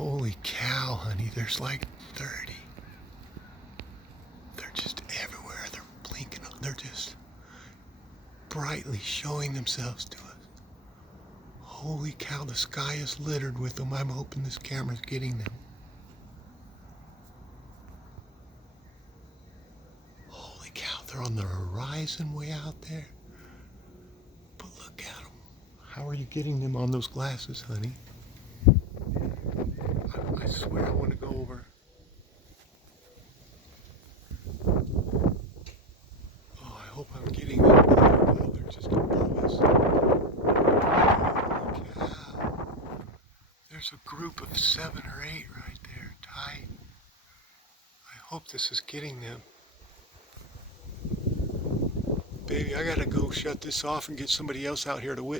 Holy cow, honey, there's like 30. They're just everywhere. They're blinking. They're just brightly showing themselves to us. Holy cow, the sky is littered with them. I'm hoping this camera's getting them. Holy cow, they're on the horizon way out there. But look at them. How are you getting them on those glasses, honey? I swear I want to go over. Oh, I hope I'm getting them. Oh, they're just above us. Holy cow. There's a group of 7 or 8 right there, tight. I hope this is getting them. Baby, I gotta go shut this off and get somebody else out here to witness.